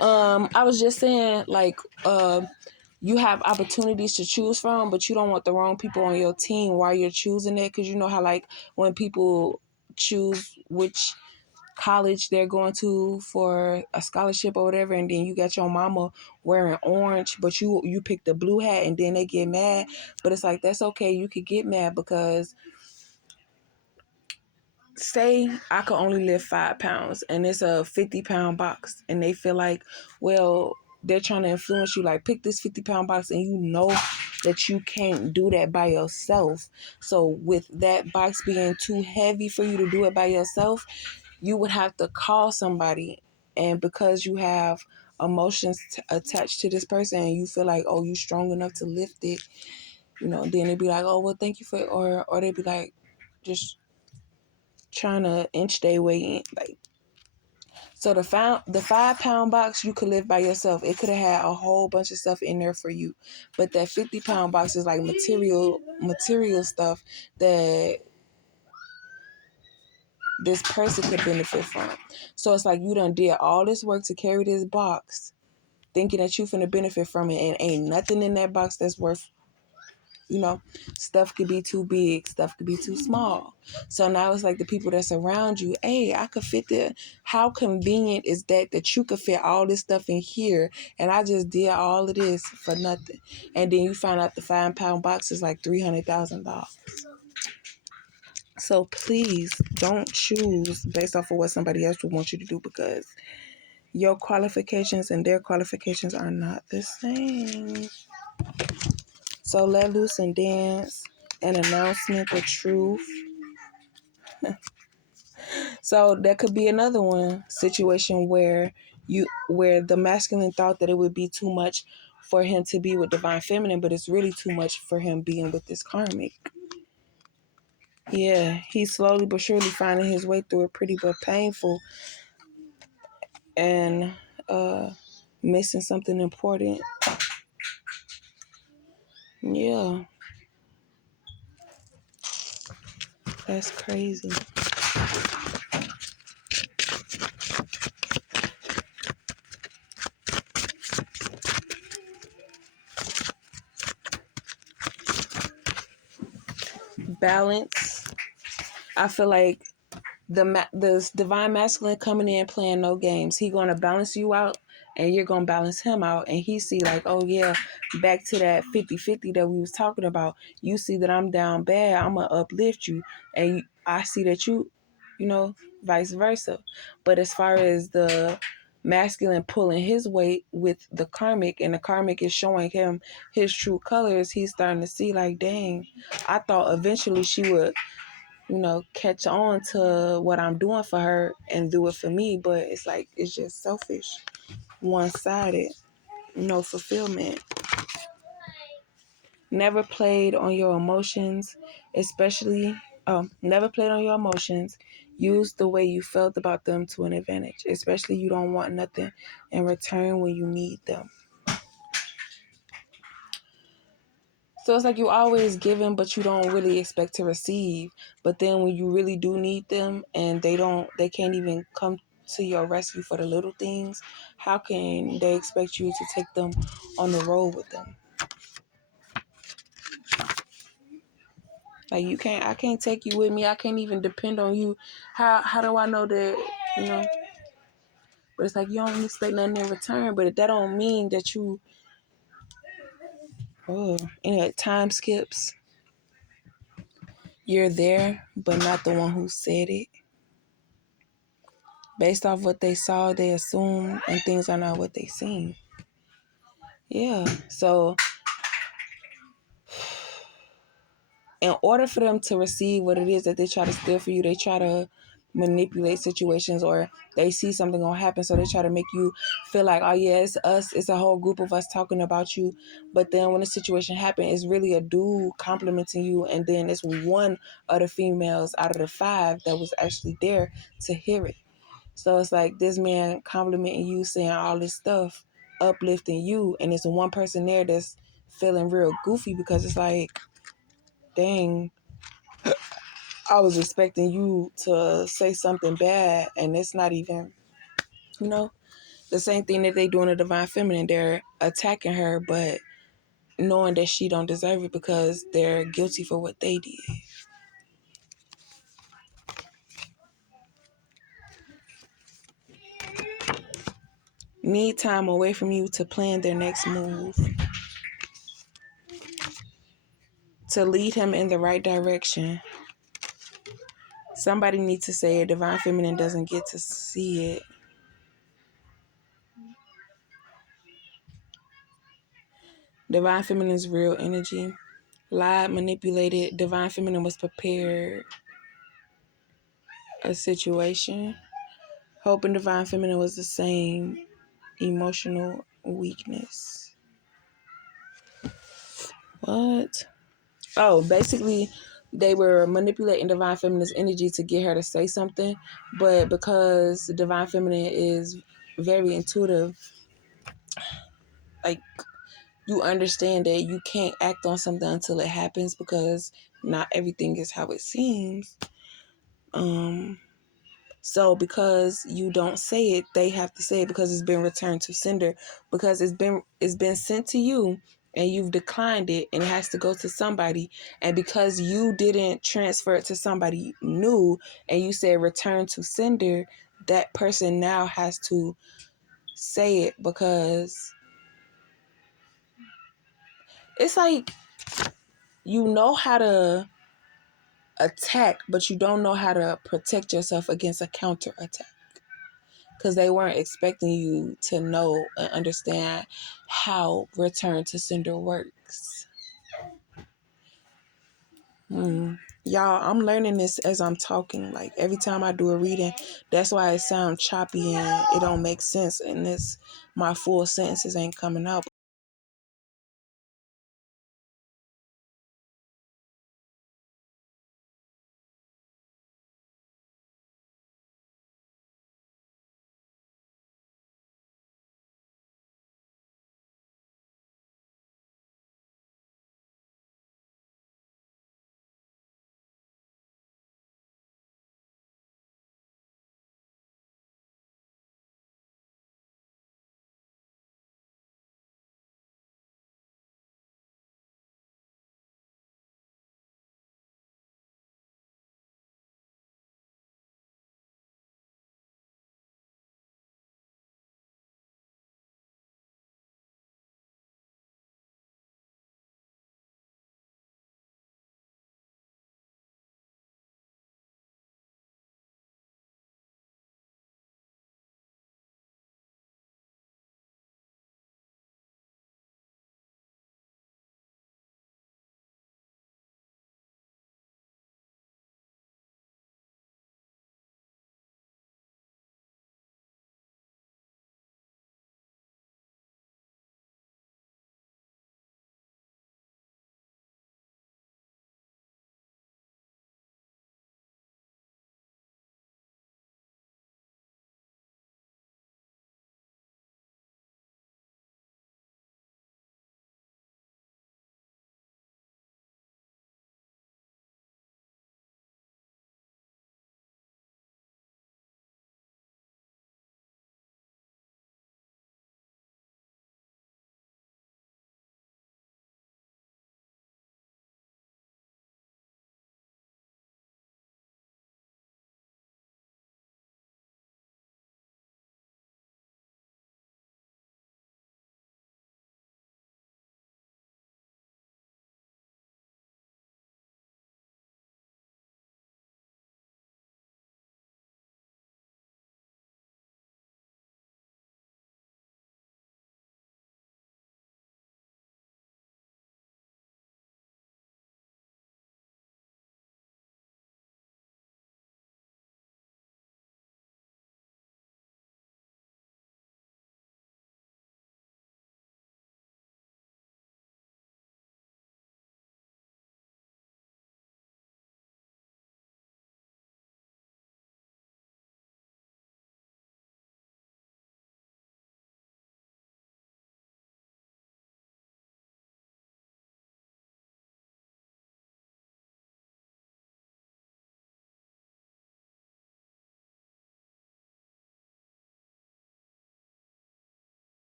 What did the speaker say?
I was just saying, like, you have opportunities to choose from, but you don't want the wrong people on your team while you're choosing it. Because you know how, like, when people choose which college they're going to for a scholarship or whatever, and then you got your mama wearing orange, but you pick the blue hat, and then they get mad. But it's like, that's okay. You could get mad because, say I could only lift 5 pounds and it's a 50-pound box, and they feel like, well, they're trying to influence you, like, pick this 50-pound box, and you know that you can't do that by yourself. So with that box being too heavy for you to do it by yourself, you would have to call somebody. And because you have emotions attached to this person, and you feel like, oh, you strong enough to lift it, then they'd be like, oh, well, thank you for it. Or they'd be like, just trying to inch their way in. Like, so the 5-pound box you could lift by yourself. It could have had a whole bunch of stuff in there for you. But that 50-pound box is like material stuff that this person could benefit from. So it's like, you done did all this work to carry this box, thinking that you finna benefit from it, and ain't nothing in that box that's worth, stuff could be too big, stuff could be too small. So now it's like, the people that's around you, hey, I could fit there. How convenient is that you could fit all this stuff in here, and I just did all of this for nothing? And then you find out the 5-pound box is like $300,000. So please don't choose based off of what somebody else would want you to do, because your qualifications and their qualifications are not the same. So let loose and dance. An announcement, the truth. So that could be another situation where the masculine thought that it would be too much for him to be with divine feminine, but it's really too much for him being with this karmic. Yeah, he's slowly but surely finding his way through it, pretty but painful, and missing something important. Yeah, that's crazy. Balance. I feel like the divine masculine coming in playing no games. He gonna balance you out, and you're gonna balance him out, and he see like, oh yeah, back to that 50-50 that we was talking about. You see that I'm down bad, I'm gonna uplift you, and I see that vice versa. But as far as the masculine pulling his weight with the karmic, and the karmic is showing him his true colors, he's starting to see like, dang, I thought eventually she would catch on to what I'm doing for her and do it for me. But it's like, it's just selfish, one-sided, no fulfillment. Never played on your emotions, never played on your emotions. Use the way you felt about them to an advantage, especially you don't want nothing in return when you need them. So it's like, you always giving, but you don't really expect to receive. But then when you really do need them, and they can't even come to your rescue for the little things, how can they expect you to take them on the road with them? Like, I can't take you with me. I can't even depend on you. How do I know that, But it's like, you don't expect nothing in return, but that don't mean that you, time skips. You're there, but not the one who said it. Based off what they saw, they assume, and things are not what they seem. Yeah. So in order for them to receive what it is that they try to steal for you, they try to manipulate situations, or they see something gonna happen, so they try to make you feel like, oh yeah, it's us, it's a whole group of us talking about you. But then when the situation happens, it's really a dude complimenting you, and then it's one of the females out of the 5 that was actually there to hear it. So it's like, this man complimenting you, saying all this stuff, uplifting you, and it's one person there that's feeling real goofy, because it's like, dang, I was expecting you to say something bad, and it's not even, you know, the same thing that they do in the Divine Feminine. They're attacking her, but knowing that she don't deserve it because they're guilty for what they did. Need time away from you to plan their next move, to lead him in the right direction. Somebody needs to say it. Divine Feminine doesn't get to see it. Divine Feminine's real energy. Lied, manipulated. Divine Feminine was prepared. A situation. Hope and Divine Feminine was the same. Emotional weakness. What? Oh, basically, they were manipulating Divine Feminine's energy to get her to say something, but because Divine Feminine is very intuitive, like, you understand that you can't act on something until it happens because not everything is how it seems. So because you don't say it, they have to say it because it's been returned to sender, because it's been sent to you and you've declined it and it has to go to somebody. And because you didn't transfer it to somebody new and you said return to sender, that person now has to say it, because it's like you know how to attack, but you don't know how to protect yourself against a counter attack. Because they weren't expecting you to know and understand how return to sender works. Y'all, I'm learning this as I'm talking. Like, every time I do a reading, that's why it sounds choppy and it don't make sense. And my full sentences ain't coming out